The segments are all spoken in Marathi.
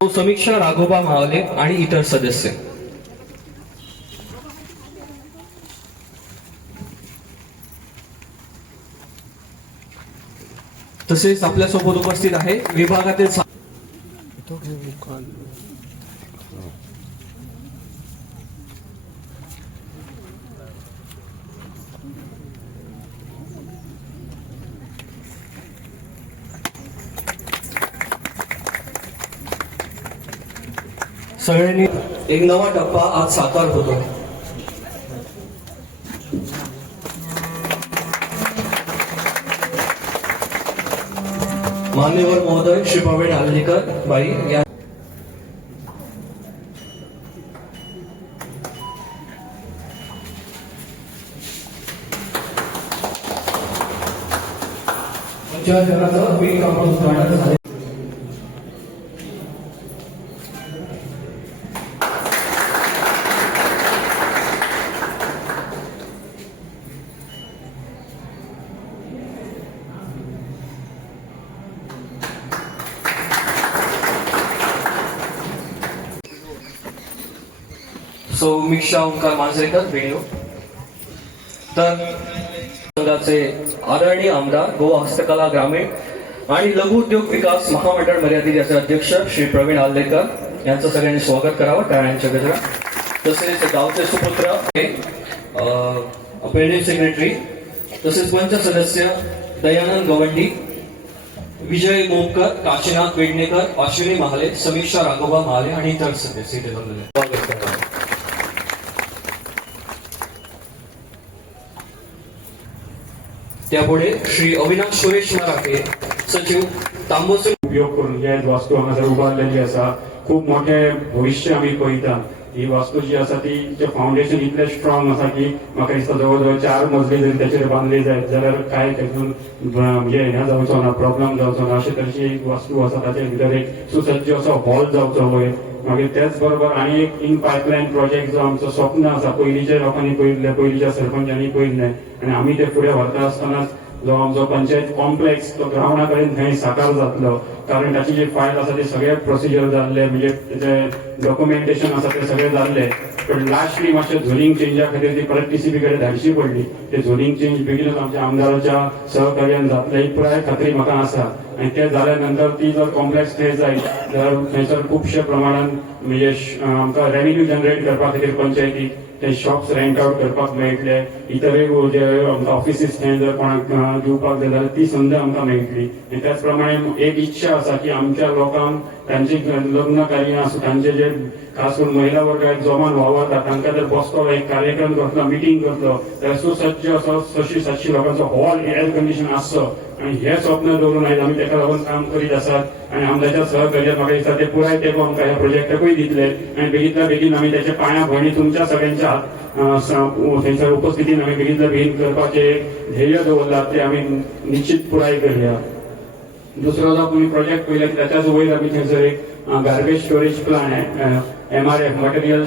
समीक्षा राघोबा मावले आणि इतर सदस्य. तसेच आपल्यासोबत उपस्थित आहे विभागातील सगळ्यांनी एक नवा टप्पा आज साकार होतो. मान्यवर महोदय श्री प्रवीण आलनीकर बाई या पंचायत सो मिक्षा ओंकार मांजरेकर व्हिडिओ तर संघाचे आदरणीय आमदार गोवा हस्तकला ग्रामीण आणि लघु उद्योग विकास महामंडळ मर्यादित याचे अध्यक्ष श्री प्रवीण आल्लेकर यांचं सगळ्यांनी स्वागत करावं टाळ्यांच्या गजरात तसेच गावचे सुपुत्र बिल्डिंग सेक्रेटरी तसेच पंच सदस्य दयानंद गवंडी विजय मोमकर काशीनाथ वेडणेकर अश्विनी महाले समीक्षा राघोबा महाले आणि इतर सदस्य इथे स्वागत करावं. त्यापुढे श्री अविनाश सुरेश मराठे सचिव तांबोसे उपयोग करून जे वास्तू हांगासर उबारलेली आसा खूप मोठे भविष्य आमी पळयता ही वास्तू जी आसा ती फाउंडेशन इतलें स्ट्रॉंग आसा की म्हाका दिसता जवळ जवळ चार मजली जरी त्याचेर बांदली जायत जाल्यार कांय तेतून म्हणजे हे जावचो ना प्रॉब्लम जावचो ना अशे तरेची एक वास्तू आसा ताचे भितर एक सुसज्ज असो हॉल जावचो वयर मागीर त्याच बरोबर आनी एक इन पायपलायन प्रोजेक्ट जो आमचो स्वप्न आसा पयलींच्या लोकांनी पयल्ले पयलींच्या सरपंचांनी पयल्ले आनी आमी ते फुडें व्हरता आसतनाच जो आमचो पंचायत कॉम्प्लेक्स तो ग्रावंडा कडेन थंय साकार जातलो. कारण ताची जे फायल आसा ते सगळे प्रोसिजर जाल्ले म्हणजे त्याचे डॉक्युमेंटेशन आसा ते सगळे जाल्ले पण लास्टली मातशे झोनिंग चेंजा खातीर ती परत टीसीबी कडेन धाडची पडली ते झोनिंग चेंज बेगीनच आमच्या आमदाराच्या सहकार्यान जातले. ही पुराय खात्री म्हाका आसा. आनी ते जाल्या नंतर ती जर कॉम्प्लेक्स थंय जायत जाल्यार थंयसर खुबशे प्रमाणान म्हणजे आमकां रेव्हेन्यू जनरेट करपा खातीर पंचायतीक ते शॉप्स रेंट आउट करपाक मेळटले. इतरय जे आमकां ऑफिसीस थंय जर कोणाक दिवपाक जाय जाल्यार ती संद आमकां मेळटली. आनी त्याच प्रमाणे एक इच्छा आसा की आमच्या लोकांक तांची लग्न कार्य तांचे जे खास करून महिला वर्ग एक जोमान वावरता तांकां जर बसतो एक कार्यक्रम करतलो मिटींग करतलो जाल्यार सुसज्ज असो सशी सातशी लोकांचो हॉल एअर कंडिशन आसचो आणि हे स्वप्न दवरून आयज आमी तेका लागून काम करीत आसात आणि आमदारच्या सहकार्यात म्हाका दिसता ते पुराय तेको आमकां ह्या प्रोजेक्टाकूय दितले आणि बेगीतल्या बेगीन आमी त्याच्या पांया भयणी तुमच्या सगळ्यांच्या थंयसर उपस्थितीन आमी बेगीतल्या बेगीन करपाचे ध्येय दवरला ते आमी निश्चित पुराय करया. दुसरो जो तुम्ही प्रोजेक्ट पयला त्याच्याच वयर आमी थंयसर एक गार्बेज स्टोरेज प्लान आहे. M R F material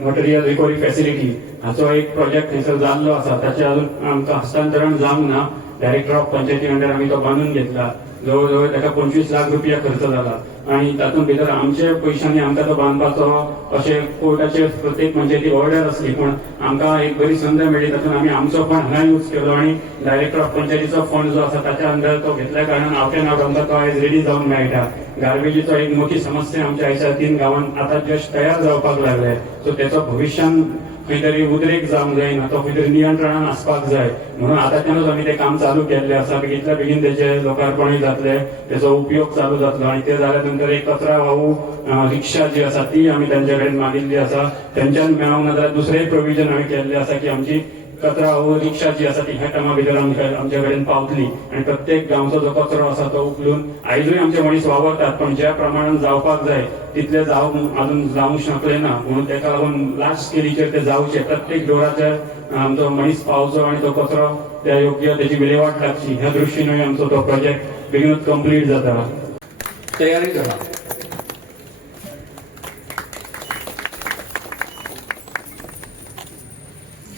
material recovery facility हाचो एक प्रोजेक्ट थंयसर जाल्लो आसा ताचे अजून आमकां हस्तांतरण जावंक ना डायरेक्टर ऑफ पंचायती अंडर आमी तो बांदून घेतला. जवळ जवळ ताका पंचवीस लाख रुपया खर्च जाला आणि तातूंत भितर आमच्या पयशांनी आमकां तो बांदपाचो अशें कोर्टाचे प्रत्येक म्हणजे पंचायती ऑर्डर आसली पूण आमकां एक बरी संद मेळ्ळी तातूंत आमी आमचो फंड हांगा यूज केलो आणि डायरेक्टर ऑफ पंचायतीचो फंड जो आसा ताच्या अंडर तो घेतल्या कारणान आवट एंड आमकां तो आयज रेडी जावंक मेळटा. गार्बेजीचो एक मोठी समस्या आमच्या आयच्या तीन गांवांत आतां जस्ट तयार जावपाक लागले सो तेचो भविश्यान खंय तरी उद्रेक जावंक जायना तो खंय नियंत्रणान आसपाक जाय. म्हणून आतांच्यानूच आमी तें काम चालू केल्लें आसा बेगीतल्या बेगीन तेचे लोकार्पणय जातले तेचो उपयोग चालू जातलो. आनी ते जाल्या नंतर एक कचरा वाहू रिक्षा जी आसा ती आमी तांचे कडेन मागिल्ली आसा तेंच्यान मेळोंक ना जाल्यार दुसरेंय प्रोविजन आमी केल्लें आसा की आमची कचरा व रिक्षा जी आसा ती ह्या टायमा भितर आमच्या कडेन पावतली. आणि प्रत्येक गांवचो जो कचरो आसा तो उखलून आयजूय आमचे मनीस वावरतात. पण ज्या प्रमाणान जावपाक जाय तितले जावंक अजून जावंक शकले ना. म्हणून तेका लागून लास्ट स्केलीचेर ते जावचे प्रत्येक डोराचेर आमचो मनीस पावचो आणि तो कचरो त्या योग्य त्याची विलेवाट लागची. ह्या दृश्टीनूय आमचो तो प्रोजेक्ट बेगीनूच कंप्लीट जाता तयारी करा.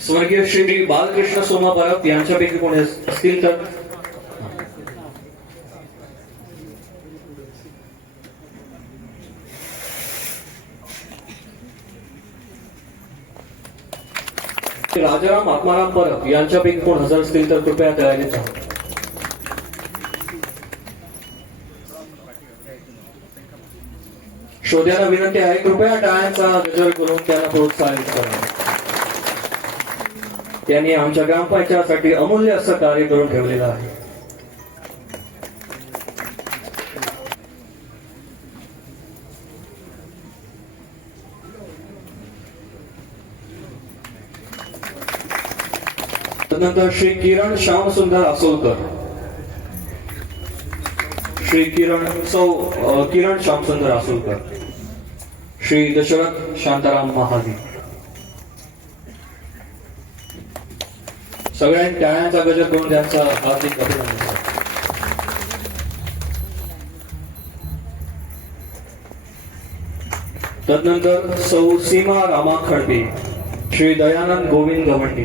स्वर्गीय श्री बालकृष्ण सोमा परत यांच्यापैकी कोणी असतील तर? राजाराम आत्माराम परब यांच्यापैकी कोण हजर असतील तर कृपया तयारी शोध्याला विनंती आहे कृपया टाळ्यांचा रिझर्व करून त्यांना प्रोत्साहित करा. त्यांनी आमच्या ग्रामपंचायतीसाठी अमूल्य असं कार्य करून ठेवलेलं आहे. तदनंतर श्री किरण श्यामसुंदर असोलकर. श्री किरण सौ किरण श्यामसुंदर असोलकर. श्री दशरथ शांताराम महाजी सगळ्यांनी टाळ्यांचा गजर करून त्यांचा हार्दिक अभिनंदन तदनंतर सौ सीमा रामा खडबे श्री दयानंद गोविंद गवंडी.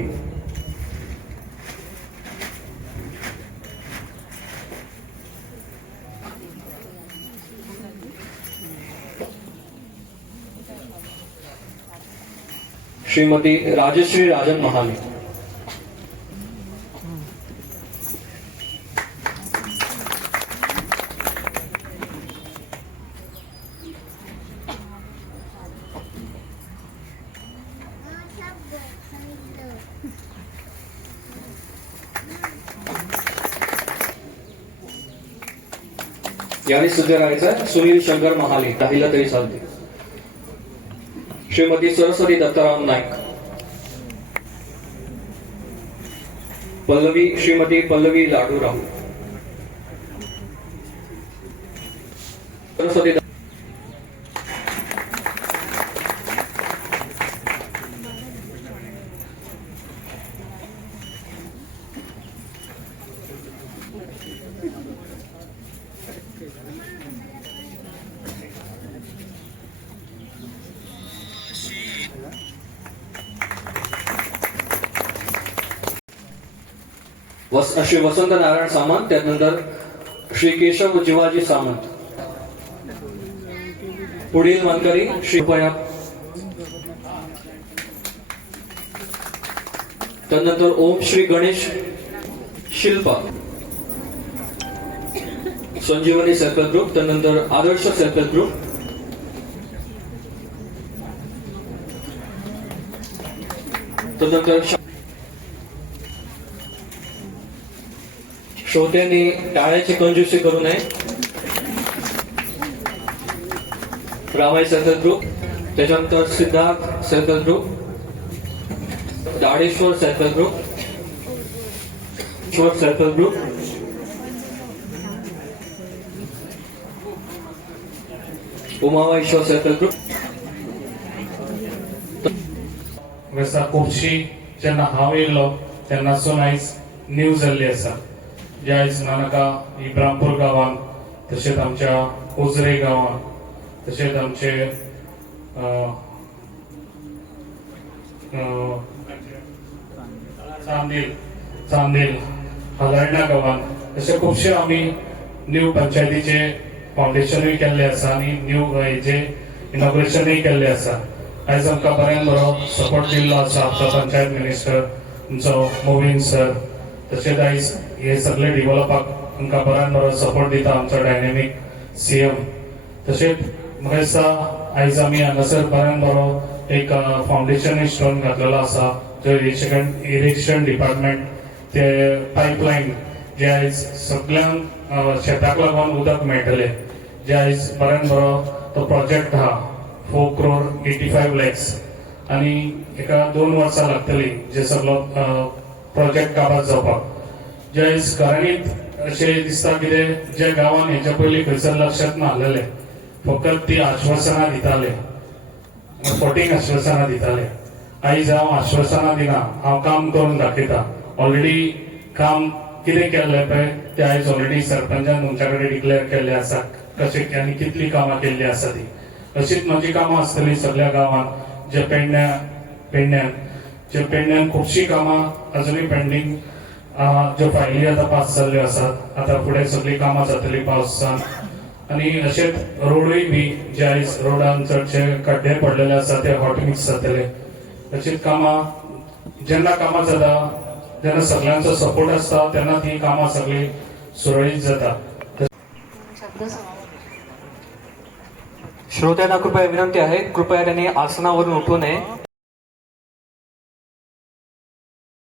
श्रीमती राजश्री राजन महाले. यावेळी सुद्धा राहायचं सुनील शंकर महाले राहिला तरी चालते श्रीमती सरस्वती दत्ताराम नाईक. पल्लवी श्रीमती पल्लवी लाडू राहू सरस्वती वस श्री वसंत नारायण सामंत त्यानंतर श्री केशव जिवाजी सामंत. पुढील मानकरी श्री त्यानंतर ओम श्री गणेश शिल्पा. संजीवनी सर्कल ग्रुप त्यानंतर आदर्श सर्कल ग्रुप. त्यानंतर श्रोत्यांनी टाळ्याची कंजूसी करू नये. रामाई सेल्फ ग्रुप त्याच्यानंतर Siddharth self group Dadeshwar self group Ishwar self group उमावा Ishwar group वर्सा खुबशी जेन्ना हांव येयल्लो सो नायस न्यूज जाल्ली आसा जे आयज नानका इब्रामपूर गांवांत तशेंच आमच्या उजरे गांवांत तशेंच आमचे चांदील चांदील हालर्णा गांवांत. अशे खुबशे आमी न्यू पंचायतीचे फावंडेशनूय केल्ले आसा आनी न्यू हेजे इनॉग्रेशनूय केल्ले आसा आयज आमकां बऱ्यान बरो सपोर्ट दिल्लो आसा आमचो पंचायत मिनिस्टर तुमचो मोविन सर तशेंच आयज हे सगळे डेव्हलपाक तुमकां बऱ्यान बरो सपोर्ट दिता आमचो डायनेमीक सीएम तशेंच म्हाका दिसता आयज आमी हांगासर बऱ्यान बरो एक फावंडेशन स्टोन घातलेलो आसा जो इरिगेशन इरिगेशन डिपार्टमेंट ते पायपलायन जे आयज सगळ्यांक शेताक लागून उदक मेळटले जे आयज बऱ्यान बरो तो प्रोजेक्ट आहा four crore eighty five lakhs आनी एका दोन वर्सां लागतली जे सगळो प्रोजेक्ट काबार जावपाक. जे आयज घरांनीत अशें दिसता कितें जे गांवांत हेच्या पयलीं खंयसर लक्षात नासलेले फकत ती आश्वासनां दिताले. फटींग आश्वासनां दिताले. आयज हांव आश्वासनां दिना. हांव काम करून दाखयता ऑलरेडी काम कितें केल्लें पळय ते आयज ऑलरेडी सरपंचान तुमच्या कडेन डिक्लेअर केल्ले आसा कशें आनी कितली कामां केल्ली आसा ती अशीच म्हजी कामां आसतलीं सगळ्या गांवांत. जे पेडण्या पेडण्यान जे पेडण्यान खुबशीं कामां अजुनूय पेंडींग ज्यो फायली आतां पास जाल्ल्यो आसात आतां फुडें सगळीं कामां जातलीं पावसान. आनी असे रोडूय बी जे आयज रोडान चडशे खड्डे पडलेले असतात ते हॉट मिक्स जातले. अशींच कामां जेन्ना कामां जाता जेन्ना सगळ्यांचो सपोर्ट आसता तेन्ना ती कामां सगळीं सुरळीत जाता. श्रोत्यांना कृपया विनंती आहे कृपया त्यांनी आसनावरून उठू नये.